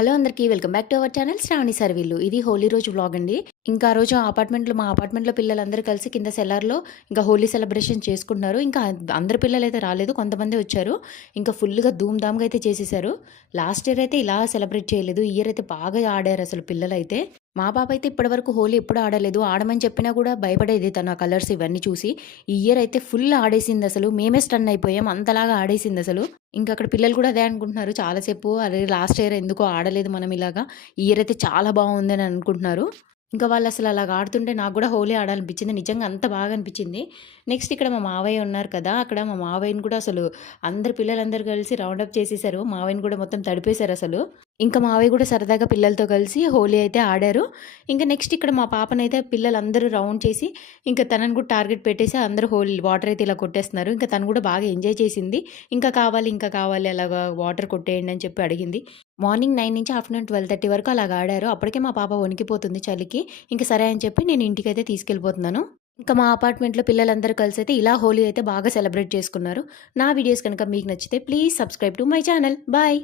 Hello అందరికీ welcome back to our channel Shravani సర్వీలు. ఇది హోలీ రోజు వ్లాగ్ అండి. ఇంకా ఆ రోజు మా అపార్ట్మెంట్లో పిల్లలందరూ కలిసి కింద సెల్లార్లో ఇంకా హోలీ సెలబ్రేషన్ చేసుకుంటున్నారు. ఇంకా అందరు పిల్లలు అయితే రాలేదు, కొంతమంది వచ్చారు. ఇంకా ఫుల్గా ధూమ్ ధామ్గా అయితే చేసేసారు. లాస్ట్ ఇయర్ అయితే ఇలా సెలబ్రేట్ చేయలేదు, ఈ ఇయర్ అయితే బాగా ఆడారు అసలు పిల్లలైతే. మా పాప అయితే ఇప్పటివరకు హోలీ ఎప్పుడు ఆడలేదు, ఆడమని చెప్పినా కూడా భయపడేది తను ఆ కలర్స్ ఇవన్నీ చూసి. ఈ ఇయర్ అయితే ఫుల్ ఆడేసింది అసలు, మేమే స్టన్ అయిపోయాం, అంతలాగా ఆడేసింది అసలు. ఇంకా అక్కడ పిల్లలు కూడా అదే అనుకుంటున్నారు చాలాసేపు, అరే లాస్ట్ ఇయర్ ఎందుకో ఆడలేదు మనం ఇలాగా, ఈ ఇయర్ అయితే చాలా బాగుందని అనుకుంటున్నారు. ఇంకా వాళ్ళు అసలు అలాగ ఆడుతుంటే నాకు కూడా హోలీ ఆడాలనిపించింది, నిజంగా అంత బాగా అనిపించింది. నెక్స్ట్ ఇక్కడ మా మావయ్య ఉన్నారు కదా, అక్కడ మా మావయ్యని కూడా అసలు అందరు పిల్లలందరూ కలిసి రౌండప్ చేసేసారు, మావయ్యని కూడా మొత్తం తడిపేశారు అసలు. ఇంకా మావయ్య కూడా సరదాగా పిల్లలతో కలిసి హోలీ అయితే ఆడారు. ఇంకా నెక్స్ట్ ఇక్కడ మా పాపనైతే పిల్లలందరూ రౌండ్ చేసి ఇంకా తనని కూడా టార్గెట్ పెట్టేసి అందరూ హోలీ వాటర్ అయితే ఇలా కొట్టేస్తున్నారు. ఇంకా తను కూడా బాగా ఎంజాయ్ చేసింది. ఇంకా కావాలి అలాగా వాటర్ కొట్టేయండి అని చెప్పి అడిగింది. మార్నింగ్ 9 నుంచి ఆఫ్టర్నూన్ 12:30 వరకు అలాగ ఆడారు. అప్పటికే మా పాప వణికిపోతుంది చలికి. ఇంక సరే అని చెప్పి నేను ఇంటికైతే తీసుకెళ్ళిపోతున్నాను. ఇంకా మా అపార్ట్మెంట్లో పిల్లలందరూ కలిసి అయితే ఇలా హోలీ అయితే బాగా సెలబ్రేట్ చేసుకున్నారు. నా వీడియోస్ కనుక మీకు నచ్చితే please subscribe to my channel. Bye.